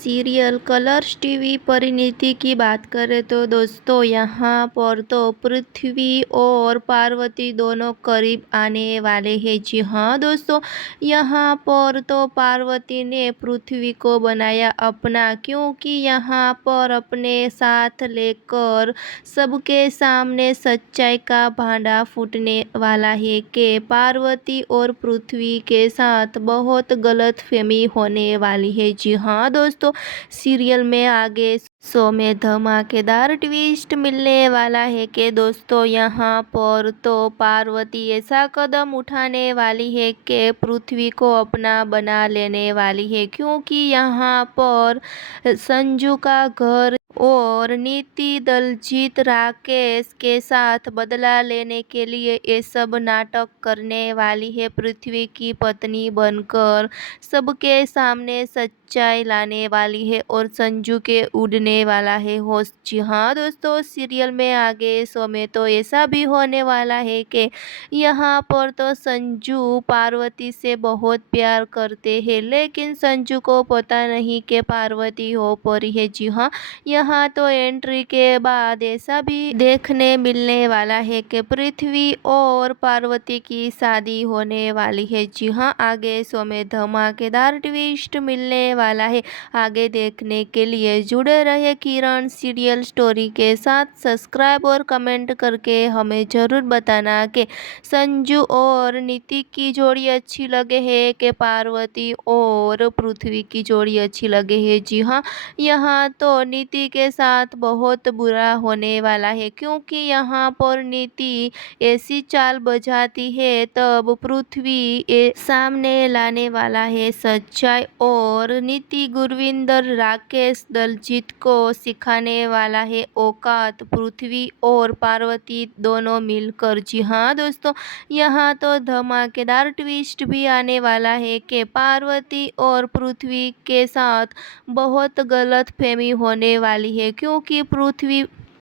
Serial Colors TV Parineeti की बात करें तो दोस्तों यहाँ पर तो पृथ्वी और पार्वती दोनों करीब आने वाले हैं। जी हाँ दोस्तों, यहाँ पर तो पार्वती ने पृथ्वी को बनाया अपना, क्योंकि यहाँ पर अपने साथ लेकर सबके सामने सच्चाई का भांडा फूटने वाला है कि पार्वती और पृथ्वी के साथ बहुत गलतफहमी होने वाली है। जी हाँ दोस्तों, सीरियल में आगे शो में धमाकेदार ट्विस्ट मिलने वाला है कि दोस्तों यहाँ पर तो पार्वती ऐसा कदम उठाने वाली है कि पृथ्वी को अपना बना लेने वाली है, क्योंकि यहाँ पर संजू का घर और नीति दलजीत राकेश के साथ बदला लेने के लिए ये सब नाटक करने वाली है। पृथ्वी की पत्नी बनकर सबके सामने सच्चाई लाने वाली है और संजू के उड़ने वाला है होश। जी हाँ दोस्तों, सीरियल में आगे शो में तो ऐसा भी होने वाला है कि यहाँ पर तो संजू पार्वती से बहुत प्यार करते हैं, लेकिन संजू को पता नहीं कि पार्वती हो परी है। जी हाँ, यहाँ तो एंट्री के बाद ऐसा भी देखने मिलने वाला है कि पृथ्वी और पार्वती की शादी होने वाली है। जी हाँ, आगे शो में धमाकेदार ट्विस्ट मिलने वाला है। आगे देखने के लिए जुड़े रहे किरण सीरियल स्टोरी के साथ। सब्सक्राइब और कमेंट करके हमें ज़रूर बताना कि संजू और नीति की जोड़ी अच्छी लगे है कि पार्वती और पृथ्वी की जोड़ी अच्छी लगे है। जी हाँ, यहाँ तो नीति के साथ बहुत बुरा होने वाला है, क्योंकि यहाँ पर नीति ऐसी चाल बजाती है तब पृथ्वी सामने लाने वाला है सच्चाई, और नीति गुरविंदर राकेश दलजीत को सिखाने वाला है औकात पृथ्वी और पार्वती दोनों मिलकर। जी हाँ दोस्तों, यहाँ तो धमाकेदार ट्विस्ट भी आने वाला है कि पार्वती और पृथ्वी के साथ बहुत गलत फहमी होने वाली है, क्योंकि पृथ्वी